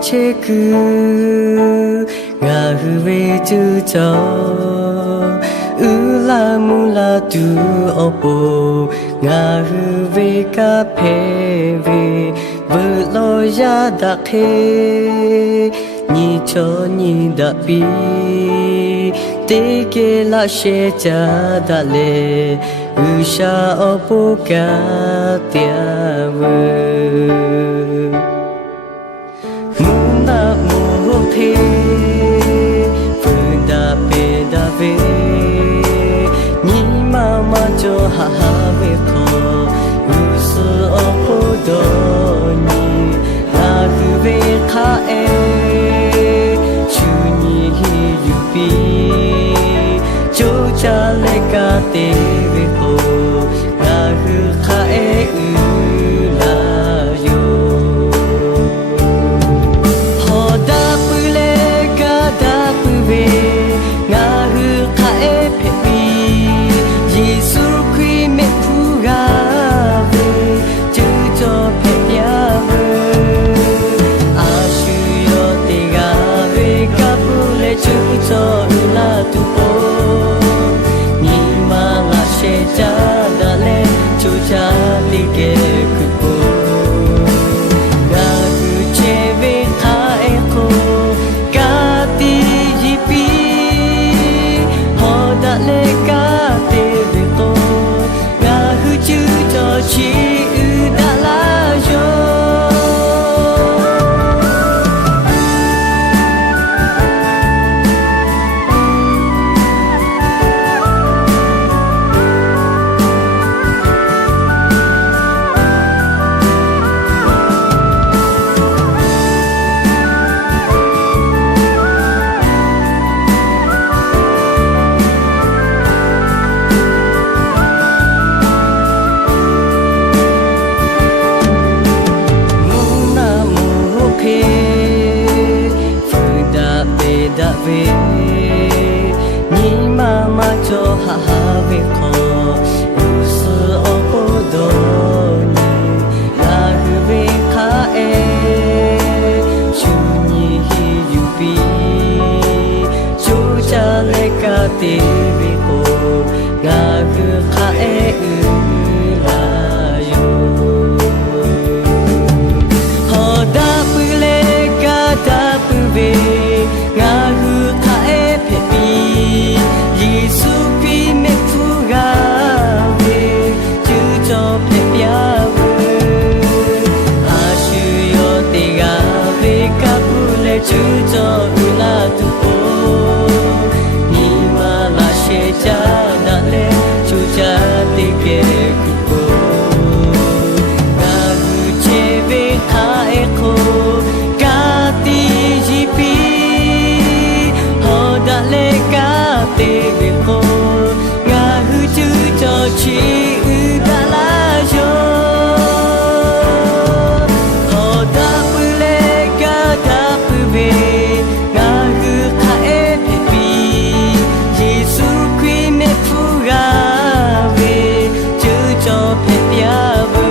che ku nga huwe tu cho ula mula tu opo nga huwe ka phe ve lo ya da khe ni cho ni da pi te ke la she cha da le u sha opo ka tia ve muna mo the funda pe da ve ni mama cho ha ha ve ko u su opo do ni la hu ve kha e chu ni hi yu pi cho cha le ka te ve ko la hu kha e u la yo ho da pu le ka da pu ve nga hu kha e phe pi Yesu Christ me pu ga ve chu cho phe pya ve a shu yo te ga ve ka pu le chu cho la tu po ni ma nga she cha da le chu cha li ke ku po ga ku che ve kha e ko ka ti yi pi ho da le ka te ve ko ga hu chu cho chi u da la yo da ve ni mama cho ha ha ve ko u su o po do ni la hu ve kha e chu ni hi yu pi chu cha le ka te ve ko ga hu kha e u la yo ho da pu le ka da pu ve Yesu Christ me pu ga ve chu cho phe pya ve a shu yo te ga ve ka pu le chu cho u la tu po ni ma la she cha da le chu cha te ke ku po ga hu che ve kha e ko ka ti ji pi ho da le ka te ve ko nga hu chu cho chi u da la yo ho da pu le ka da pu ve nga hu kha e phe pi Yesu Christ me pu ga ve chu cho phe pya ve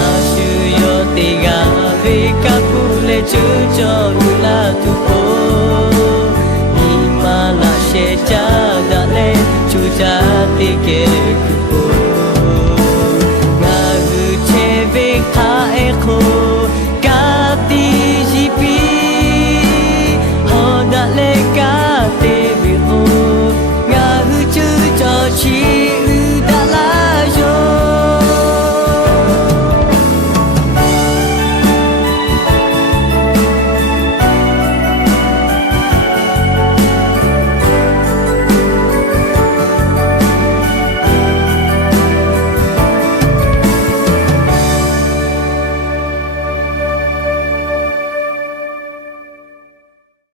a shu yo te ga ve ka pu le chu cho u la tu po she cha da le chu cha te ke ku